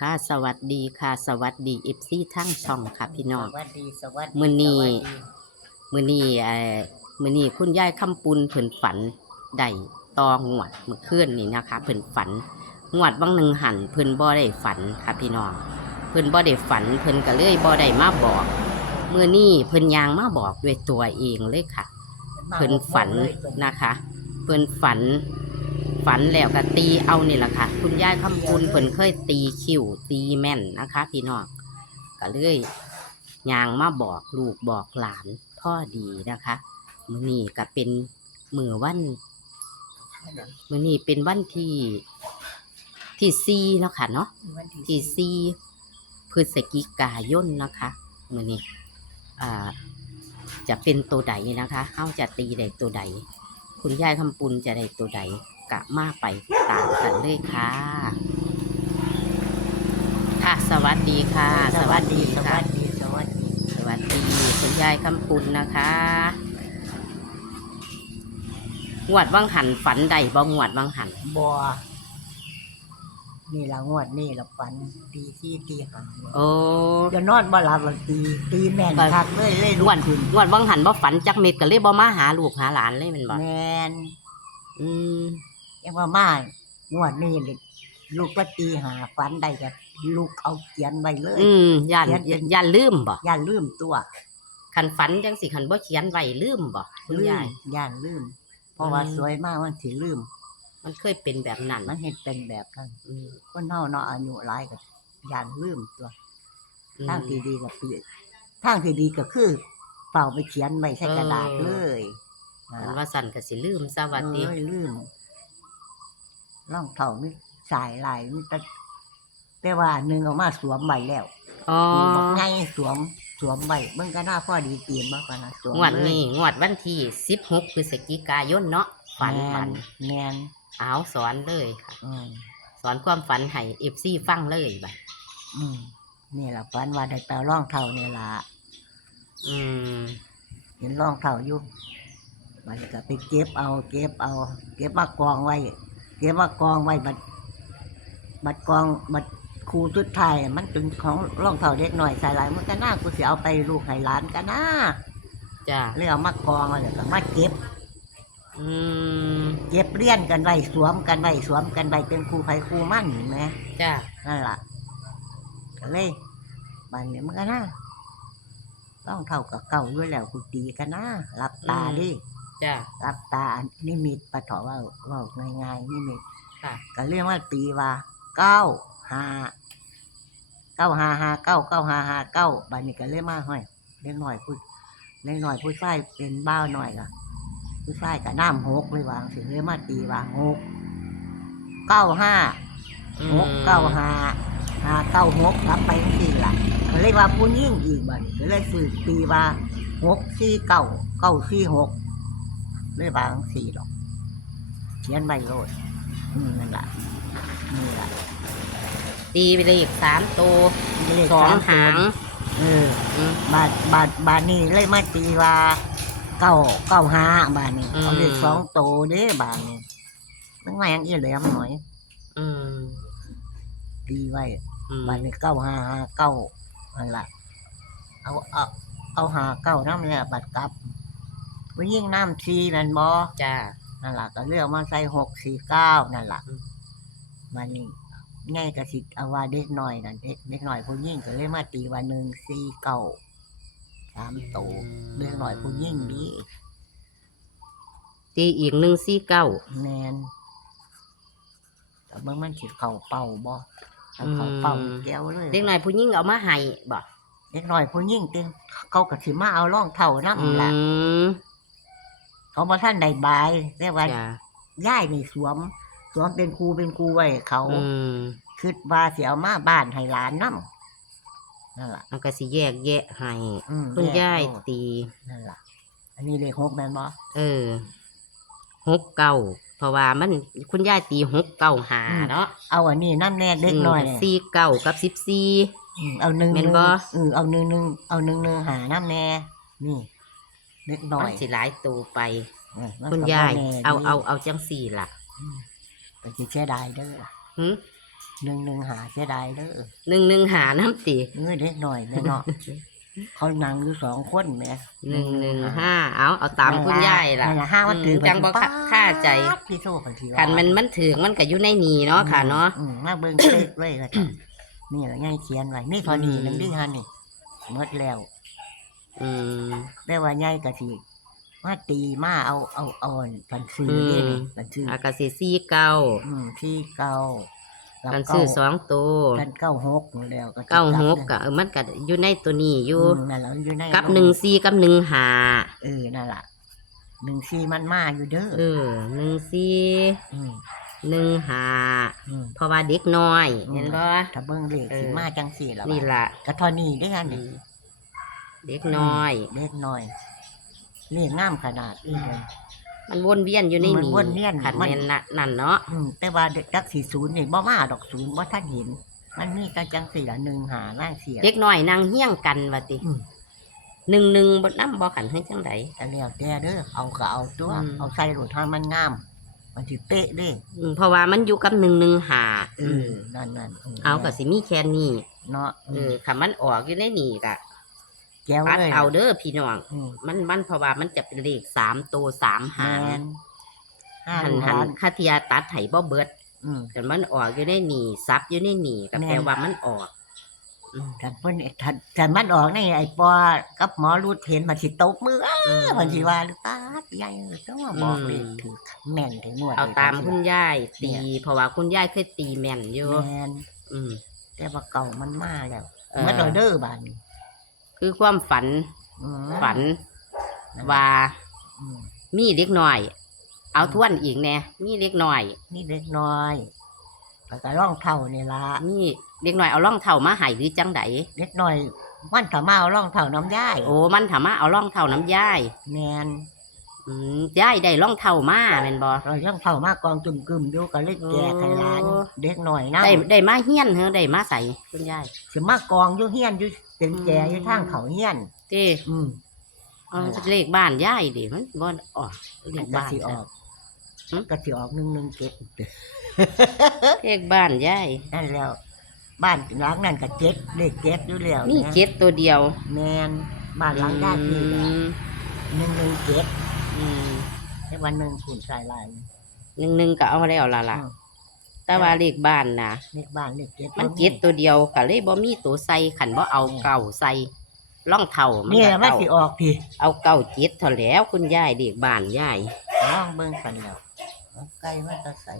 ค่ะสวัสดีค่ะ สวัสดีเอฟซีทั้งช่องค่ะพี่น้อง สวัสดีสวัสดีมื้อนี้ สวัสดีมื้อนี้เอ่อมื้อนี้คุณยายคำปุนเพิ่นฝันได้ตองวดเมื่อคืนนี่นะคะเพิ่นฝันงวดบางหนึ่งหันเพิ่นบ่ได้ฝันค่ะพี่น้องเพิ่นบ่ได้ฝันเพิ่นก็เลยบ่ได้มาบอกมื้อนี้เพิ่นยางมาบอกด้วยตัวเองเลยค่ะ เพิ่นฝันนะคะ เพิ่นฝัน ฝันแล้วก็ตีเอานี่แหละค่ะ คุณยายคำปุนเพิ่นเคยตีคิวตีแม่นนะคะ พี่น้องก็เลยยางมาบอกลูกบอกหลานพ่อดีนะคะมือนี้ก็เป็นมือวันมือนี้เป็นวันที่ที่สี่เนาะค่ะเนาะที่สี่พฤศจิกายนนะคะมือนี้อ่าจะเป็นตัวใดนะคะเฮาจะตีได้ตัวใด คุณยายคำปุนจะได้ตัวใด กะมาไปตามกันเลยค่ะ ค่ะ สวัสดีค่ะ สวัสดีสค่ะ วัสดีสวัสดีสวัสดีคุณยายคำปุนนะคะงวดวังหันฝันใดบ่งวดวังหัน บัวนี่ละงวดนี่ละฝันตีสี่ตีห้าโอ้จะนอนบ่หลับละตีตีแม่นคักเลยเลยงลุวกดขึ้นงวดวังหันบ่ฝันจักเม็ดก็เลยบ่มาหาลูกหาหลานเลยแมันบ่แม่นอืม ยังว่ามางวดนี่เลยลูกก็ตีหาฝันได้ก็ลูกเอาเขียนไว้เลยอืมย่านเขียนเป็นย่านลืมบ่อย่าลืมตัวคันฝันจังสิคันบ่เขียนไว้ลืมบ่คุณลืมยายอย่าลืม เพราะว่าอืมสวยมากมันสิลืม มันเคยเป็นแบบนั้นมันเห็นเป็นแบบนั้นอืมคนเฮาเนาะอายุหลายก็อย่าลืมตัวอืมทางที่ดีก็ปีทางที่ดีก็คือเป่าไปเขียนไว้ใส่กระดาษเออเลยนั่นคันล่ะว่าสั่นก็สิลืมสวัสดีเอ้ยลืม ร่องเท่ามีสายลายมีแต่แต่ว่าหนึ่งเออกมาสวมใบแล้วอ๋อบอกไงสวมสวมใบเบิ่งก็น่าพ่อดีตีนมากกว่านะสวมงวดเลยนี้งวดวันที่16พฤศจิกายนเนาะฝันแมฝันแมนเอาสอนเลยค่ะอืมสอนความฝันให้ FC ฟังเลยบัดอืมนี่ล่ะฝันว่าได้แปลร่องเท่านี่ล่ะอืมเห็นร่องเท่าอยู่มันก็ไปเก็บเอา เก็บเอา เก็บมากองไว้ เก็บมากองไว้บัดบัดกองบัดครูสุดท้ายมันเป็นของร่องเท่าเด็กหน่อยใส่หลายมันก็น่ากูสิเอาไปลูกให้หลานกันนะจ้าเลยเอามากองไว้แล้วก็มาเก็บอืมเก็บเลี้ยนกันไว้สวมกันไว้สวมกันไว้เป็นครูไผครูมั่นเห็นไหมจ้านั่นล่ะก็เลยบันเนี่ยมันก็น่าร่องเท่ากับเก่าด้วยแล้วกูตีกันนะรับตาดิ จ้ารับตาอันนิมิตปะเถาว่าเว่าง่ายๆนิมิตค่ะ ก็เรียกว่าตีว่าเก้าห้าเก้าห้าห้าเก้าเก้าห้าห้าเก้าบัดนี้ก็เรียกมาห้อยเล็กหน่อยพูดเล็กหน่อยผู้ชายเป็นบ้าวหน่อยล่ะผู้ชายกับน้ำหกเลยวางสิเรียกมาตีว่าหกเก้าห้าอืมหกเก้าห้าห้าเก้าหกรับไปสี่ล่ะก็เรียกว่าผู้ยิ่งอีกบัดนี้ก็เลยสื่อตีว่าหกสี่เก้าเก้าสี่หก เลยวางสี่หรอก เขียนใบโรดอืมนั่นแหละนี่แหละตีไปเลยอีกสามตัวเลขสองมหางเออ อืม บาทบาทบาทนี่เลยมาตีว่าเก้าเก้าห้าบาทนี่อืมเอาเลขสองโตวเด้บาทนี่นึกว่าอย่างอี้เหลยมหน่อยอืมตีไว้ อืม บาทนี่เก้าห้าห้าเก้านั่นแหละเอาเอาเอาหาเก้าน้ำเนี่ยบัตรกลับ ว่ายิ่งน้ำทีนั่นบอจ้านั่นแหละก็เลือกมาใส่หกสี่เก้านั่นแหละอืมมันนี่ง่ายกระสิเอาว่าเด็กหน่อยนั่นเด็กเด็กหน่อยผู้ยิ่งก็เลยมาตีว่าหนึ่งสี่เก้าสามโตวเด็กหน่อยผู้ยิ่งดีตีอีกหนึ่งสี่เก้าแมนแต่เมื่อมันสิเข่าเป่าบ่ถ้าเขาเป่าแก้วเลยเด็กน้อยผู้หญิงเอามาให้บ่เด็กหน่อยผู้ยิ่งเต็มเขาก็สิมาเอาร่องเท่านั่อืนละม เขาบ่ท่านใดบายเรียกว่าจ้าย่ายนี่สวม สวมเป็นครูเป็นครูไว้เขาอืมคิดว่าสิเอามาบ้านให้หลานนั่นั่นล่ะ มันก็สิแยกแยะให้อืมคุณแยายโลดตี นั่นล่ะ อันนี้เลขหกแม่นบ่เออหกเก้าเพราะว่ามันคุณยายตีหกเก้าหาเนาะเอาอันนี้น้ำแน่เด็กหน่อยมสี่เก้ากับสิบสี่ อืมเอาหนึ่งแม่นบ่เออเอาหนึ่งหนึ่งเอาหนึ่งหนึ่งหาน้ำแน่นี่ เด็กหน่อมัยนสิหลายตัวไป เออมันคุณก็บ่ยายแน่เอาดีเอาเอาจังสี่ล่ะอืมก็สิเสียดายเด้อหึหนึ่งหนึ่งหาเสียดายเด้อหนึ่งหนึ่งหาน้ำตีเงยเล็กหน่อยแม่เนาะ เขานั่งอยู่สองคนแหม่หนึ่งหนึ่งห้าเอาเอาตามคุณยายล่ะนั่นล่ะห้าวันถือจังบ่ค่าค่าใจพี่โซ่คนที่ว่าคันมันมันถือมันก็อยู่ในนี่เนาะค่ะเนาะ อืมมาเบิ่งเล็กเลยก็จ้ะนี่แหละง่ายเขียนไว้นี่พอดีอืม หนึงดิฮะนี่หมดแล้ว อืมได้ว่าง่ายก็สิมาตีมาเอาเอาเอาพันซื้ออืมนี่นี่พันซื้ออากาศซีเก้าอืมที่เก้าแล้วกันซื้อสองตัวกันเก้าหกนั่นแล้วสิเก้าหกบก็เออมันก็อยู่ในตัวนี้อยู่อืมนั่นแหละอยู่ในกับหนึ่งซีกับหนึ่งหาเออนั่นล่ะหนึ่งสี่มันมาอยู่เด้อเออหนึ่งซีอืมหนึ่งหาอืม เพราะว่าเด็กน้อย อืม เห็นบ่ถ้าเบิ่งเลขเออ สิมาจังสี่ละนี่ล่ะกระทอนี่ได้กันอืนี่ม เด็กน้อย เล็กน้อยเลขงามขนาดนี้เลยมันวนเวียนอยู่ในมันนี้วนเวียนขันมันแม่นน่ะนั่นเนาะอืมแต่ว่าเด็กจักสี่ศูนย์นี่บ่มาดอกศูนย์บ่ท่านเห็น มันมีกันจังสี่ละหนึ่งหาล่างเสีย เด็กน้อยนั่งเฮี้ยงกันว่าติอืม หนึ่งหนึ่งบนน้ำบ่ขันให้จังได แต่แล้วแต่เด้อเอาก็เอาตัว อืม เอาใส่รถทางมันงาม มันสิเป๊ะเด้อืมเพราะว่ามันอยู่กับหนึ่งหนึ่งหาเออนั่นนั่นมเอาก็สิมีแค่นี้เนาะเออคำมันออกอยู่ในนี่กะ แก้วตัดเลยเอาเด้อพี่น้อง อืมมันมันเพราะว่ามันจะเป็นเลขสามตัวสามหาแม่งนห้าหันลูกหัหลานนคาเทียตัดไห้บ่เบิดอืม แต่มันออกอยู่ในนี่ซับอยู่ในนี่ก็แม่น แปลว่ามันออกอืมแต่เพิ่นถ้าถ้ามันออกในไอ้ปอกับหมอรูดเห็นมันสิตบมืออ้ามันสิว่าหรือตาดใหญ่ต้องมาบอกเลยถือแม่นถึงหมวดเอาตามคุณยายตีเนี่ยเพราะว่าคุณยายเคยตีแม่นอยู่แม่นอืมแต่ว่าเก่ามันมาแล้วเออมันออเดอร์บานนี้ คือความฝันอืมฝันว่าอืมมีเล็กน้อย เอาทวนอีกแน่มีเล็กน้อย นี่เล็กน้อยแล้วก็ร่องเท่านี่ละมีเล็กน้อยเอาร่องเท่ามาให้หรือจังไดเล็กน้อยมันถ้ามาเอาร่องเท่าน้ำย่ายโอ้มันถามมาเอาร่องเท่าน้ำยายแมนอืม ยายได้ร่องเท่ามาแม่นบ่เราร่องเท่ามากองจุ่มกึมๆอยู่ก็เล็กแก่ไทยร้านโอ้เด็กน้อยนะได้ได้มาเฮียนเฮอได้มาใส่คุณยายสิมากองอยู่เฮียนอยู่เป็นแก่อยู่ทางเขาเฮียนเต้อืมเอาเลขบ้านยายดิมันบ่ออกเลมันขก็บ้านสิออกหึมันก็สิออกหนึ่งหนึ่งเจ็ดเลขบ้านยายนั่นแล้ว บ้านหลังนั่นก็เจ็ดเลขเจ็ดอยู่แล้วมีนะเจ็ดตัวเดียว แมนบ้านหลังญาติพี่อืมหนึ่งหนึ่งเจ็ด อืมในวันหนึ่งขุนสายลายหนึ่งหนึ่งก็เอาแล้วล่ะล่ะอืมแต่ว่าเลขบ้านนะเลขบ้านเลขเจ็ดมันเจ็ดตัวเดียวก็เลยบ่มีตัวใส่ขันบ่เอาเก่าใส่ร่องเท่ามันนี่แหก็ละมันเก่าสิออกพี่เอาเก่าเจ็ดเท่าแล้วคุณยายเด็กบ้านยายลองเบิ่งกันแล้วเอาไก่มันจะใส่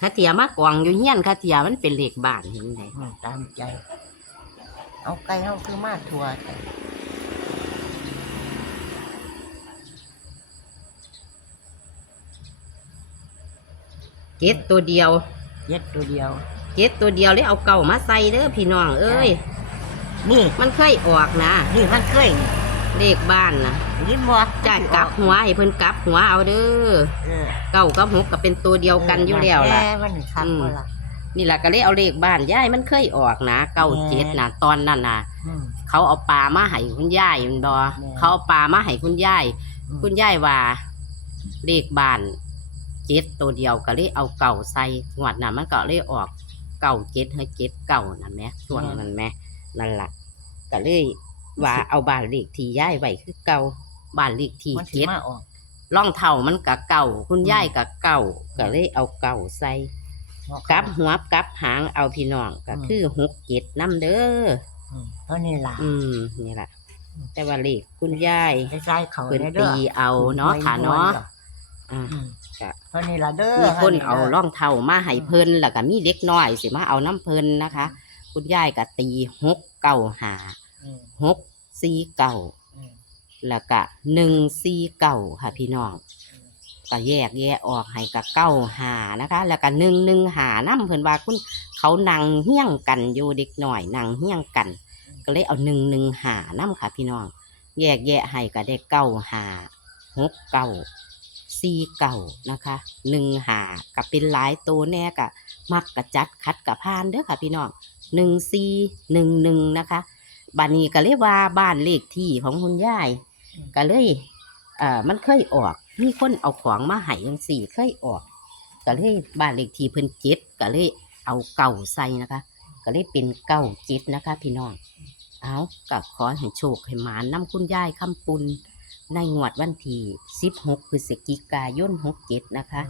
คาเทียมากวางอยู่เฮียนคาเทียมันเป็นเลขบ้านเห็นไหมอืมตามใจ เอาไก่เอาคือมาทัวใเจ็ดตัวเดียวเจ็ดตัวเดียว เจ็ดตัวเดียวเลยเอาเก่ามาใส่เด้อพี่น้องเอ้ย นี่มันเคยออกนะนี่มันเคยเลขบ้านนะยินบ่จ่ายกลับหัวให้เพิ่นกลับหัวเอาเด้อเออเก้ากับหกก็เป็นตัวเดียวกันอยู่แล้วล่ะแม่มันนี่คักอืมบ่ล่ะนี่ล่ะก็เลยเอาเลขบ้านยายมันเคยออกนะเก้าเจ็ดนะตอนนั้นนะอืม เขาเอาปลามาให้คุณยายแมันบอแม่ เขาเอาปลามาให้คุณยายอืมคุณยายว่าเลขบ้าน เจ็ดตัวเดียวก็เลยเอาเก่าใส่งวดนั้นมันก็เลยออกเก่าเจ็ดให้เจ็ดเก่านั่นแหมช่วงนั้นแหมนั่นล่ะก็เลยว่าเอาบ้านเลขที่ย้ายไว้คือเก่าบ้านเลขที่มันสิเจ็ดมาออก ร่องเท่ามันกะเก่า คุณอืมยายกะเก่าก็เลยเอาเก่าใส่บอกกลับหัวกลับหางเอาพี่น้องก็อืม คือหกเจ็ดน้ำเด้ออืมเท่านี้ล่ะอืมนี่แหละแต่ว่าเลขคุณยายใกล้ๆเขาเพิ่นได้ตีเด้อเอาเนาะค่ะเนาะ อ่าอืมก็เท่านี้ล่ะเด้อมีคนท่เอาร่องเท่ามาให้เพิ่นแล้วก็มีเด็กน้อยสิมาเอาน้ำเพิ่นนะคะ คุณยายก็ตีหกเก้าหาอืมหกสี่เก้าอืมแล้วก็หนึ่งสี่เก้าค่ะพี่น้องก็แยกแยะออกให้กับเก้าหานะคะ แล้วก็หนึ่งหนึ่งหาน้ำเพิ่นว่าคุณเขานั่งเฮี้ยงกันอยู่เด็กหน่อยนั่งเฮี้ยงกัน ก็เลยเอาหนึ่งหนึ่งหาน้ำค่ะพี่น้อง แยกแยะให้ก็ได้เก้าหาหกเก้า สี่เก้านะคะหนึ่งหากับเป็นหลายตัวแน่กะมักกะจัดคัดกะพานเด้อค่ะพี่น้องหนึ่งสี่หนึ่งหนึ่งนะคะบานนี้ก็เลยว่าบ้านเลขที่ของคุณยายก็เลยเอ่อมันเคยออกมีคนเอาของมาให้ยังสี่เคยออกก็เลยบ้านเลขที่เพิ่นเจ็ดก็เลยเอาเก่าใส่นะคะ ก็เลยเป็นเก้าจิตนะคะ พี่น้องเอากับขอให้โชคให้หมานน้ำคุณยายคำปุน ในงวดวันที่16พฤศจิกายน67นะคะ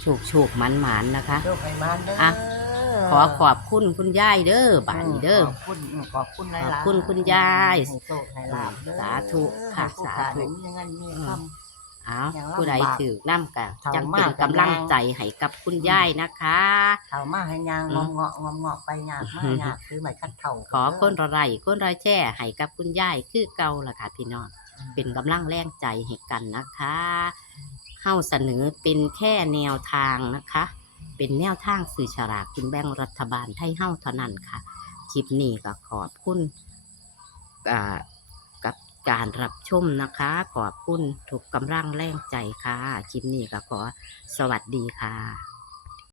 โชคโชคหมันหมานนะคะ โชคให้มันเด้ออะอขอขอบคุณคุณยายเด้อบานนี้เด้อ ขอบคุณอืมขอบคุณหลายๆขอบคุณคุณยายให้โชคให้ลาภเด้อสาธุค่ะให้ผู้สาธุขยมีเงินมีคำเอาอย่างลำบากผู้ใดถือน้ำกะเท่าจังมาเป็กนกำลังใจให้กับคุณยายนะคะเท่ามาให้ยางอืงอมมเงาะงอมเงาะไปยากมาอืมยากคือไม่คัดเท่าขอคนละไรคนละแช่ให้กับคุณยายคือเก่าล่ะค่ะพี่น้อง เป็นกำลังแรงใจให้กันนะคะเข้าเสนอเป็นแค่แนวทางนะคะ เป็นแนวทางสื่อฉลากกินแบ่งรัฐบาลไทยเฮ้าเท่านั้นค่ะ คลิปนี้ก็ขอบคุณอ่ากับการรับชมนะคะ ขอบคุณถูกกำลังแรงใจค่ะ คลิปนี้ก็ขอสวัสดีค่ะ